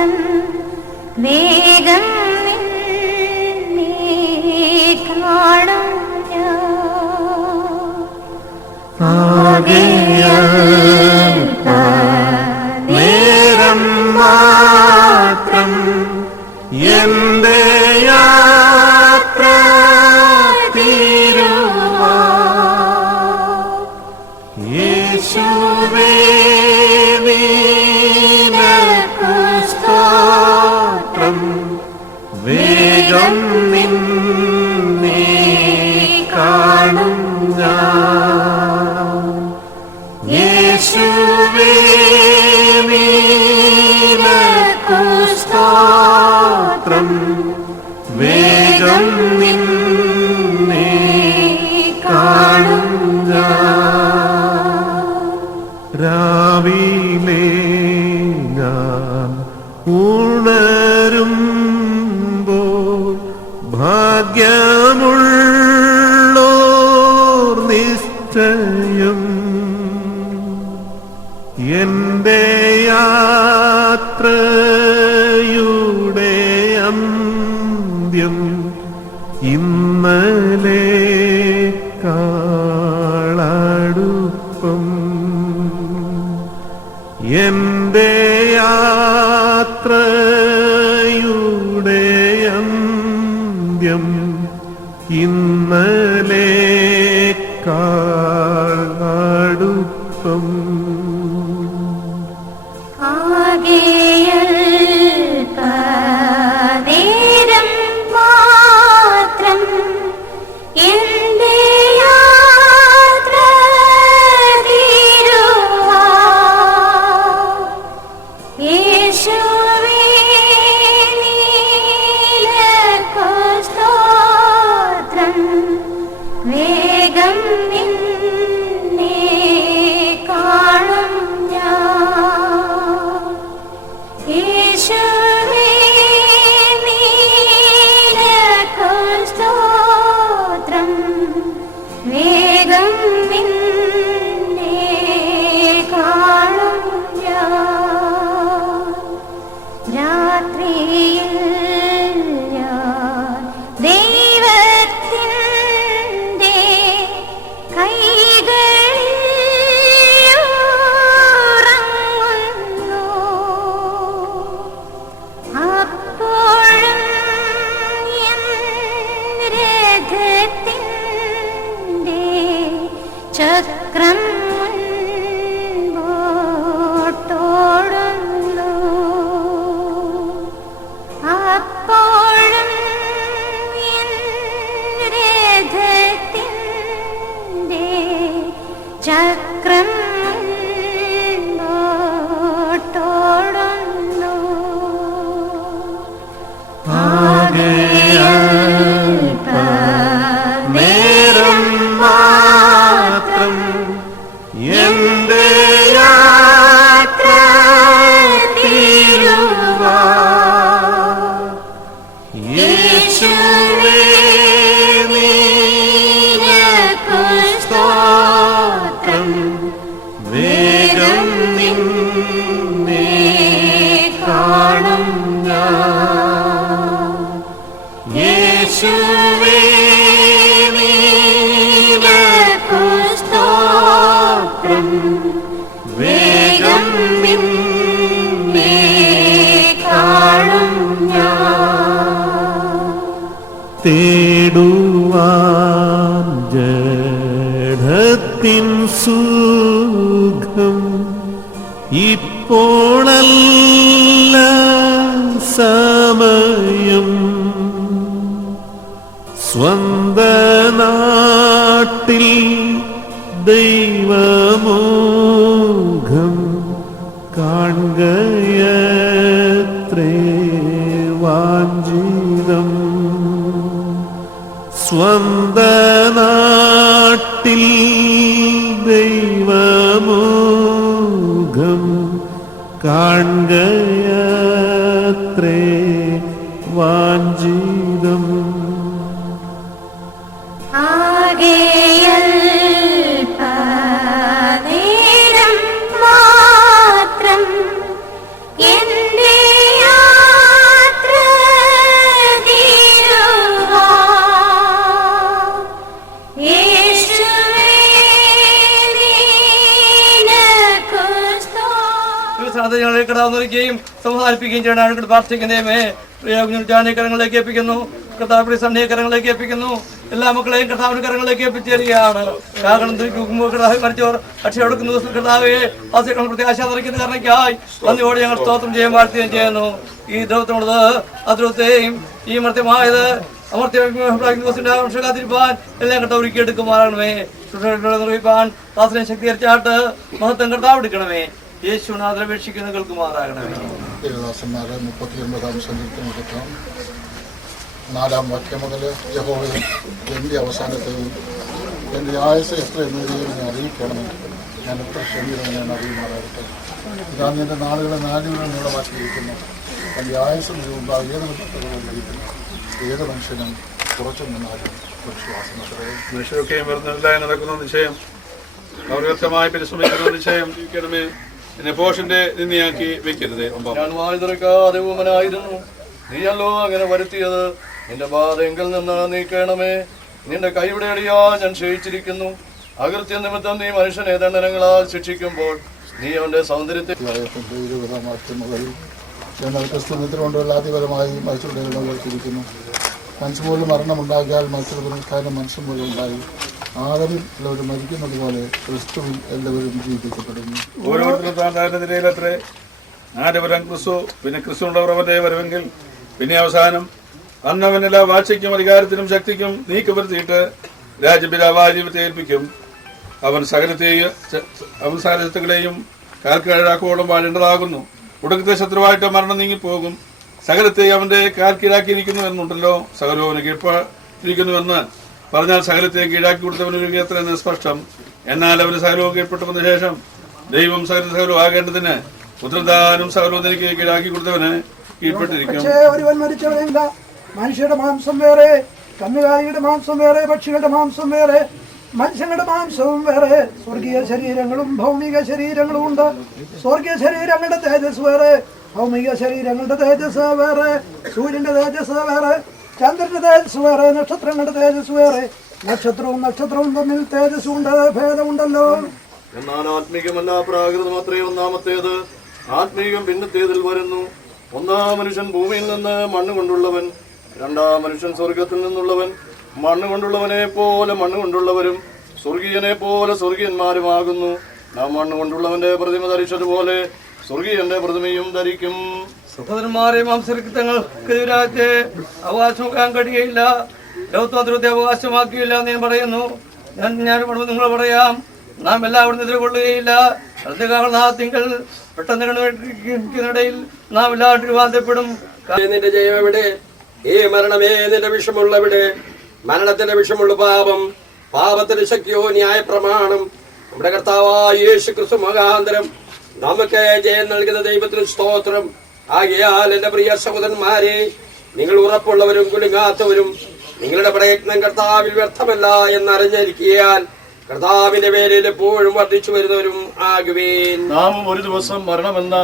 മാത്രം വേഗം നിന്നെ കാണും നേരം മാത്രം എന്റെ യാത്ര തീരുവാ യേശുവേ നിനക്കു സ്തോത്രം വേഗം നിന്നെ കാണും ഞാൻ യേശുവേ നിനക്കു സ്തോത്രം വേഗം നിന്നെ കാണും ഞാൻ രാവിലെ ഞാൻ ഉണരുമ്പോൾ ഭാഗ്യമുള്ളോർ നിശ്ചയം എന്റെ യാത്രയുടെ അന്ത്യം ഇന്നലെ കാളടുപ്പം എന്റെ യാത്രയുടെ അന്ത്യം ഇന്നലെ കാളടുപ്പം നേരം മാത്രം എന്റെ യാത്ര തീരുവാ യേശുവേ നിനക്കു സ്തോത്രം വേഗം നിന്നെ കാണും ഞാൻ യേശുവേ നിനക്കു സ്തോത്രം വേഗം നിന്നെ കാണും ഞാൻ രാത്രിയിൽ ഞാൻ ദൈവത്തിൻ്റെ കൈകളിൽ ഉറങ്ങുന്നു അപ്പോഴും എൻ രഥത്തിൻ്റെ ചക്രം മുൻപോട്ടോടുന്നു അപ്പോഴും എൻ രഥത്തിൻ്റെ ചക്രം മുൻപോട്ടോടുന്നു നേരം മാത്രം എന്റെ യാത്ര തീരുവാ യേശുവേ നിനക്കു സ്തോത്രം വേഗം നിന്നെ കാണും ഞാൻ യേശുവേ നിനക്കു സ്തോത്രം വേഗം നിന്നെ കാണും ഞാൻ തേടുവാൻ ജഡത്തിൻ സുഖം ഇപ്പോഴല്ല സമയം സ്വന്ത നാട്ടിൽ ദൈവമുഖം കാണുകയത്രേ വാഞ്ചിതം സ്വന്ത നാട്ടിൽ ദൈവമുഖം കാണുകയത്രേ വാഞ്ചിതം നേരം മാത്രം എന്റെ ഞങ്ങളെ കടാവുന്നറിയുകയും സമാധാനിപ്പിക്കുകയും ചെയ്യണം. പ്രാർത്ഥിക്കുന്നേമേ പ്രിയ കരങ്ങളിലേക്ക് ഏൽപ്പിക്കുന്നു. കർത്താവ് സണ്ണിയെ കരങ്ങളിലേക്ക് ഏൽപ്പിക്കുന്നു. എല്ലാ മക്കളെയും കർത്താവിന്റെ കരങ്ങളിലേക്ക് ഏൽപ്പിച്ചേരുകയാണ്. കർത്താവ് മരിച്ചവർ അക്ഷയമെടുക്കുന്ന ദിവസം കർത്താവെ ആശയങ്ങൾ പ്രത്യാശ നിറയ്ക്കുന്ന കാരണക്കായി നന്ദിയോടെ ഞങ്ങൾ സ്തോത്രം ചെയ്യാൻ വാഴ്ത്തുകയും ചെയ്യുന്നു. ഈ ദ്രവത്തിനുള്ളത് അദ്രവത്തെയും ഈ മർത്യമായത് അമർത്തിരിപ്പാൻ എല്ലാം കർത്താവ് ഒരുക്കി എടുക്കുമാറാകണമേ. നിർവഹിപ്പാൻ ദാസനെ ശക്തീകരിച്ചാട്ട് മഹത്വം കർത്താവ് എടുക്കണമേ. യേശുനാഥനെ അപേക്ഷിക്കുന്ന കേൾക്കുമാറാകണമേ. ദേവദാസന്മാരെ 39-ാം സങ്കീർത്തനം 4-ാം വാക്യം മുതൽ യഹോവയെ എൻ്റെ അവസാനത്തെയും എൻ്റെ ആയുസ് എത്ര എന്നതിനെയും ഞാൻ അറിയിക്കണമെന്ന് ഞാൻ എത്ര ക്ഷമിക്കണം ഞാൻ അറിയുമാറാകട്ടെ. ഇതാ എൻ്റെ നാളുകളെ നാലുകളെ നീളമാക്കിയിരിക്കുന്നു. എൻ്റെ ആയുസ് മുഴുവൻ ഏത് പുസ്തകവും ലഭിക്കുന്നു. ഏത് മനുഷ്യനും കുറച്ചു നിന്നാലും വിശ്വാസം മനുഷ്യരൊക്കെയും വെറുതെ നടക്കുന്ന നിശ്ചയം അവർ വ്യക്തമായി പരിശ്രമിക്കുന്ന നിശ്ചയം ജീവിക്കണമേ. എന്നെ പോഷന്റെ നിന്നയാക്കി വെക്കരുത്. ഞാൻ വായി തുറക്കാതെ ഊമനായിരുന്നു, നീയല്ലോ അങ്ങനെ വരുത്തിയത്. നിന്റെ ബാധയെങ്കിൽ നിന്ന് നീക്കണമേ. നിന്റെ കൈയുടെ അടിയാ ഞാൻ ക്ഷയിച്ചിരിക്കുന്നു. അകൃത്യ നിമിത്തം നീ മനുഷ്യനെ ദണ്ഡനങ്ങളാൽ ശിക്ഷിക്കുമ്പോൾ നീ അവന്റെ സൗന്ദര്യത്തെ 20-ാം വാക്യം മുതൽ എന്നാൽ ക്രിസ്തുമിത്ര കൊണ്ടുള്ള ആദ്യപരമായി മത്സ്യബന്ധനങ്ങൾ വർദ്ധിപ്പിക്കുന്നു. മനുഷ്യമുള്ള മരണമുണ്ടാകിയാൽ മത്സ്യബന്ധനക്കാരൻ മനുഷ്യൻ പോലെ ഉണ്ടായി. ആദമിൽ എല്ലാവരും മരിക്കുന്നത് പോലെ ക്രിസ്തുവിൽ എല്ലാവരും ജീവിപ്പിക്കപ്പെടുന്നു. ഓരോരുത്തരും താൻ നിലയിലത്രേ. ആദ്യപരം ക്രിസ്തു, പിന്നെ ക്രിസ്തുണ്ടവർ അവന്റെ വരവെങ്കിൽ പിന്നെ അവസാനം. അന്നവനെല്ലാ വാഴ്ചയ്ക്കും അധികാരത്തിനും ശക്തിക്കും നീക്കം വരുത്തിയിട്ട് രാജ്യപിതാവാജീവത്തെ ഏൽപ്പിക്കും. അവൻ സകലത്തെയും കാൽക്കീഴാക്കോളം വാഴേണ്ടതാകുന്നു. ഒടുക്കത്തെ ശത്രുവായിട്ട് മരണം നീങ്ങിപ്പോകും. സകലത്തെ അവന്റെ കാൽ കീഴാക്കിയിരിക്കുന്നു എന്നുണ്ടല്ലോ. സകലവന് കീഴ്പ്പെട്ടിരിക്കുന്നുവെന്ന് പറഞ്ഞാൽ സകലത്തെ കീഴാക്കി കൊടുത്തവന് എത്ര സ്പഷ്ടം. എന്നാൽ അവന് സകലവും കീഴ്പ്പെട്ടതിന് ശേഷം ദൈവം സകലവും ആകേണ്ടതിന് പുത്രദാനും സകലവും തനിക്ക് കീഴാക്കി കൊടുത്തവന് കീഴ്പ്പെട്ടിരിക്കും. ഒരുവൻ മരിച്ചവനില്ല. മനുഷ്യരുടെ മാംസം വേറെ, കന്നുകാലികളുടെ മാംസം വേറെ, പക്ഷികളുടെ മാംസം വേറെ, മനുഷ്യങ്ങളുടെ മാംസവും വേറെ. സ്വർഗീയ ശരീരങ്ങളും ഭൗമിക ശരീരങ്ങളും ഉണ്ട്. സ്വർഗീയ ശരീരങ്ങളുടെ തേജസ് വേറെ, ഭൗമിക ശരീരങ്ങളുടെ തേജസ് വേറെ. സൂര്യന്റെ തേജസ് വേറെ, ചന്ദ്രന്റെ തേജസ് വേറെ, നക്ഷത്രങ്ങളുടെ തേജസ് വേറെ. നക്ഷത്രവും തമ്മിൽ തേജസ്സുണ്ട്, ഭേദമുണ്ടല്ലോ. എന്നാൽ ആത്മീകമല്ല പ്രാകൃതം അത്രേ ഒന്നാമത്തേത്. ആത്മീകം പിന്നത്തേതിൽ വരുന്നു. ഒന്നാം മനുഷ്യൻ ഭൂമിയിൽ നിന്ന് മണ്ണ് കൊണ്ടുള്ളവൻ, രണ്ടാം മനുഷ്യൻ സ്വർഗത്തിൽ നിന്നുള്ളവൻ. മണ്ണ് കൊണ്ടുള്ളവനെ പോലെ മണ്ണ് കൊണ്ടുള്ളവരും സ്വർഗീയനെ പോലെ സ്വർഗീയന്മാരുമാകുന്നു. നാം മണ്ണ് കൊണ്ടുള്ളവന്റെ പ്രതിമ ധരിച്ചതുപോലെ സ്വർഗീയന്റെ പ്രതിമയും ധരിക്കും. സഹോദരന്മാരെ, മാംസരക്തങ്ങൾക്ക് അവകാശമാക്കാൻ കഴിയില്ല. ലോകത്തെ അവകാശമാക്കിയില്ല എന്ന് ഞാൻ പറയുന്നു. ഞാൻ നിങ്ങൾ പറയാം, നാം എല്ലാവരും എതിർകൊള്ളുകയില്ല. തിങ്കൾ പെട്ടെന്നിടയിൽ നാം എല്ലാവരും രൂപാന്തരപ്പെടും. നിന്റെ ജയം എവിടെ? ഈ മരണമേ നിന്റെ വിഷമുള്ളവിടെ? മരണത്തിന്റെ വിഷമുള്ള പാപം, പാപത്തിന്റെ ശക്തിയോ ന്യായ പ്രമാണം. നമ്മുടെ കർത്താവായ യേശു ക്രിസ്തു മുഖാന്തരം നമുക്ക് ജയം നൽകുന്ന ദൈവത്തിന് സ്തോത്രം. ആകയാൽ എന്റെ പ്രിയ സഹോദരന്മാരെ, നിങ്ങൾ ഉറപ്പുള്ളവരും കുലുങ്ങാത്തവരും നിങ്ങളുടെ പ്രയത്നം കർത്താവിൽ വ്യർത്ഥമല്ല എന്നറിഞ്ഞിരിക്കാൻ കർത്താവിന്റെ പേരിൽ എപ്പോഴും വർദ്ധിച്ചു വരുന്നവരും ആകുവേൻ. നാം ഒരു ദിവസം മരണമെന്ന